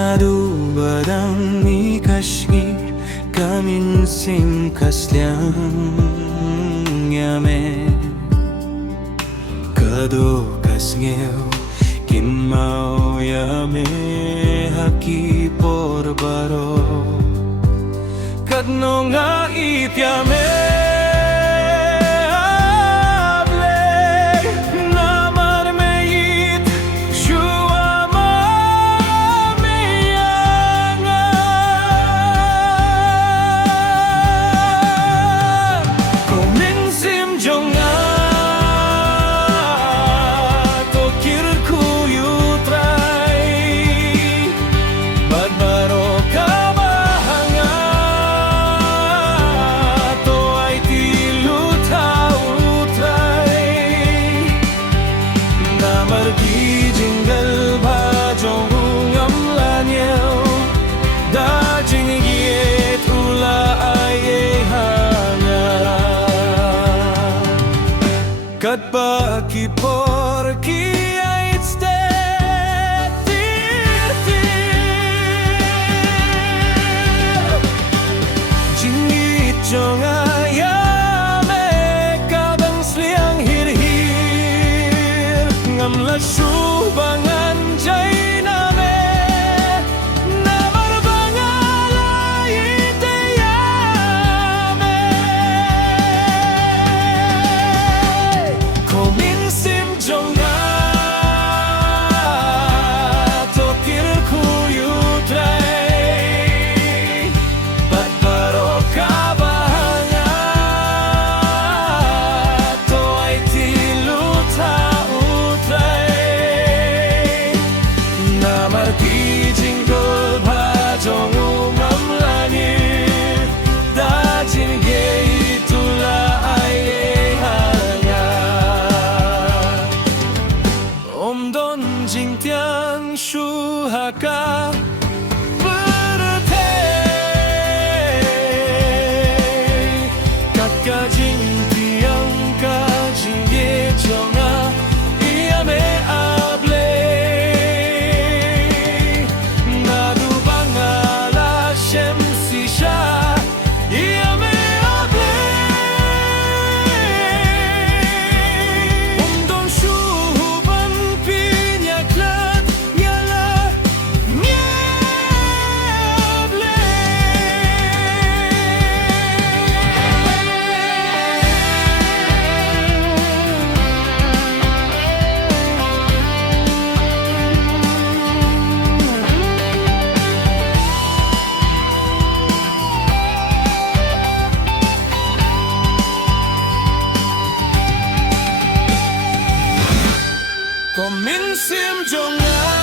나도 바람이 가시기 가민심 kaslyangame Kado kasngeo kin mau yame haki porbaro Kadno nga ityame Margi jingle bhajong amlanyo da jingiet ula aye hanga kat pa ki por ki ait stet tir jingit jong ayame kadang sliang hir ngam la subangan jay name na marbangala itayame kominsim jonga tokir kuyutray patparo kabahanga to ay tiluta Margi jingle bhajong umamlani da jinge itula aye hanga om don jing tiang shu haka berte kat ka jing tiang ka jinge jonga iame Kominsim jonga